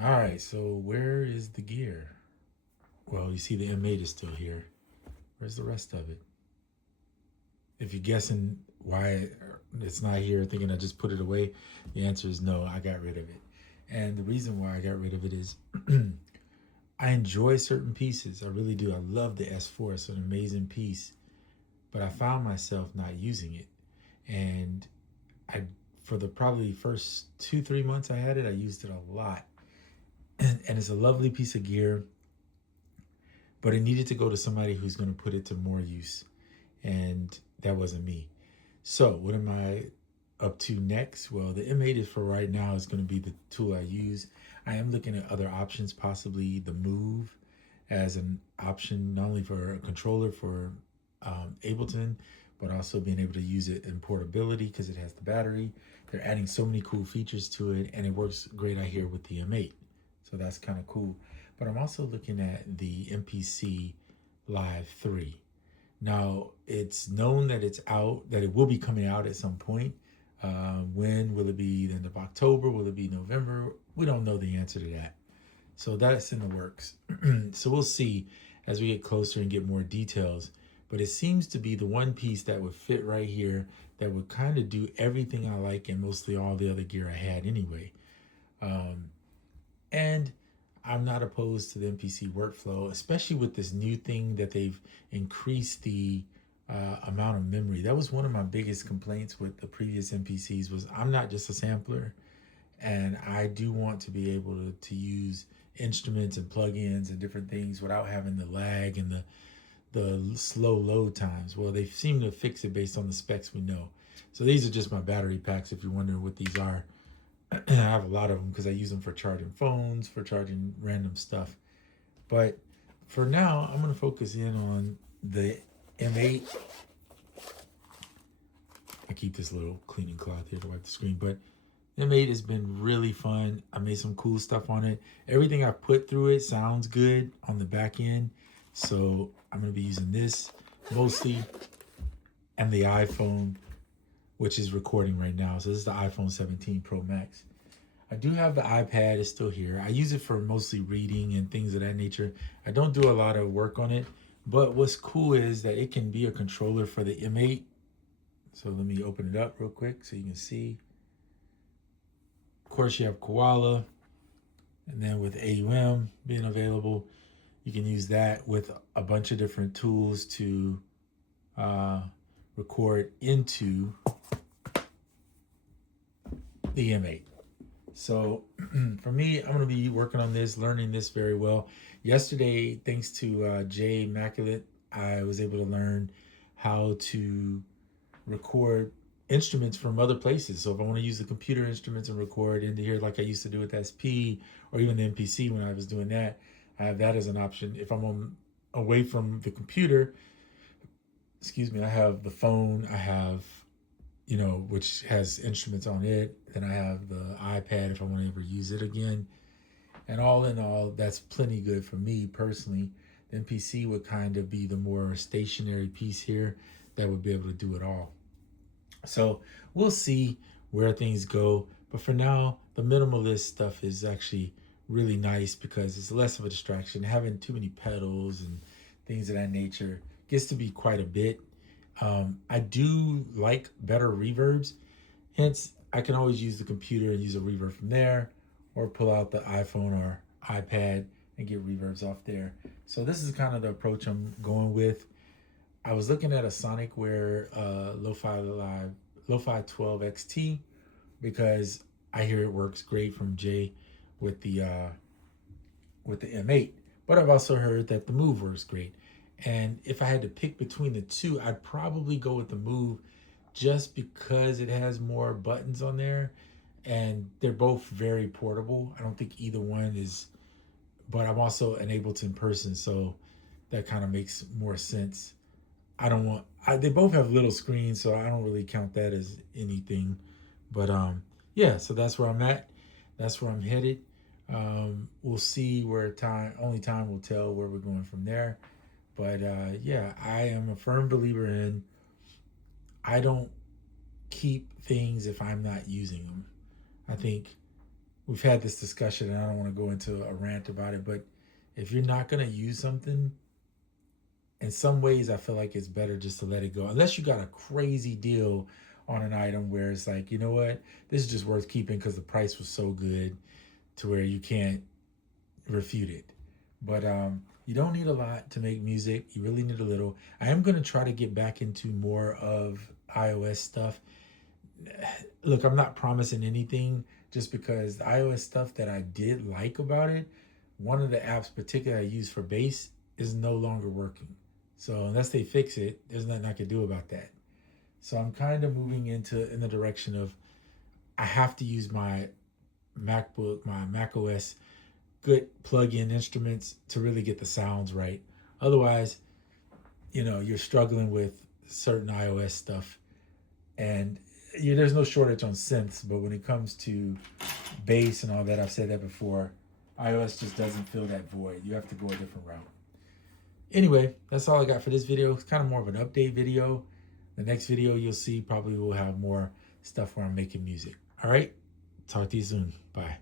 All right, so where is the gear? Well, you see the M8 is still here. Where's the rest of it? If you're guessing why it's not here, thinking I just put it away, the answer is no, I got rid of it. And the reason why I got rid of it is I enjoy certain pieces. I really do. I love the S4. It's an amazing piece. But I found myself not using it. And I, for the probably first 2, 3 months I had it, I used it a lot. And it's a lovely piece of gear, but it needed to go to somebody who's going to put it to more use. And that wasn't me. So, what am I up to next? Well, the M8 is for right now is going to be the tool I use. I am looking at other options, possibly the Move as an option, not only for a controller for Ableton, but also being able to use it in portability because it has the battery. They're adding so many cool features to it, and it works great, I hear, with the M8. So that's kind of cool. But I'm also looking at the MPC Live 3. Now, it's known that it's out, that it will be coming out at some point. When will it be? The end of October? Will it be November? We don't know the answer to that. So that's in the works. So we'll see as we get closer and get more details. But it seems to be the one piece that would fit right here that would kind of do everything I like and mostly all the other gear I had anyway. Um, and I'm not opposed to the MPC workflow, especially with this new thing that they've increased the amount of memory. That was one of my biggest complaints with the previous MPCs was I'm not just a sampler, and I do want to be able to use instruments and plugins and different things without having the lag and the slow load times. Well, they seem to fix it based on the specs we know. So these are just my battery packs if you're wondering what these are. I have a lot of them because I use them for charging phones, for charging random stuff. But for now, I'm going to focus in on the M8. I keep this little cleaning cloth here to wipe the screen, but M8 has been really fun. I made some cool stuff on it. Everything I put through it sounds good on the back end. So I'm going to be using this mostly and the iPhone, which is recording right now. So this is the iPhone 17 Pro Max. I do have the iPad, it's still here. I use it for mostly reading and things of that nature. I don't do a lot of work on it, but what's cool is that it can be a controller for the M8. So let me open it up real quick so you can see. Of course, you have Koala, and then with AUM being available, you can use that with a bunch of different tools to uh, record into the M8. So for me, I'm going to be working on this, learning this very well. Yesterday, thanks to Jay Immaculate, I was able to learn how to record instruments from other places. So if I want to use the computer instruments and record into here like I used to do with SP or even the MPC when I was doing that, I have that as an option. If I'm away from the computer, excuse me, I have the phone, I have which has instruments on it. Then I have the iPad if I want to ever use it again. And all in all, that's plenty good for me personally. The MPC would kind of be the more stationary piece here that would be able to do it all. So we'll see where things go. But for now, the minimalist stuff is actually really nice because it's less of a distraction. Having too many pedals and things of that nature gets to be quite a bit. I do like better reverbs. Hence, I can always use the computer and use a reverb from there, or pull out the iPhone or iPad and get reverbs off there. So this is kind of the approach I'm going with. I was looking at a Sonicware Lo-Fi 12 XT because I hear it works great from Jay with the M8. But I've also heard that the Move works great. And if I had to pick between the two, I'd probably go with the Move just because it has more buttons on there and they're both very portable. I don't think either one is, but I'm also an Ableton person, so that kind of makes more sense. I don't want, they both have little screens, so I don't really count that as anything. But yeah, so that's where I'm at. That's where I'm headed. We'll see where only time will tell where we're going from there. But yeah, I am a firm believer in I don't keep things if I'm not using them. I think we've had this discussion, and I don't want to go into a rant about it, but if you're not going to use something, in some ways, I feel like it's better just to let it go. Unless you got a crazy deal on an item where it's like, you know what, this is just worth keeping because the price was so good to where you can't refute it. But you don't need a lot to make music. You really need a little. I am going to try to get back into more of iOS stuff. Look, I'm not promising anything just because the iOS stuff that I did like about it, one of the apps particularly I use for bass is no longer working. So unless they fix it, there's nothing I can do about that. So I'm kind of moving in the direction of I have to use my MacBook, my Mac OS good plug-in instruments to really get the sounds right. Otherwise, you're struggling with certain iOS stuff, and there's no shortage on synths. But when it comes to bass and all that, I've said that before. iOS just doesn't fill that void. You have to go a different route. Anyway, that's all I got for this video. It's kind of more of an update video. The next video you'll see probably will have more stuff where I'm making music. All right, talk to you soon. Bye.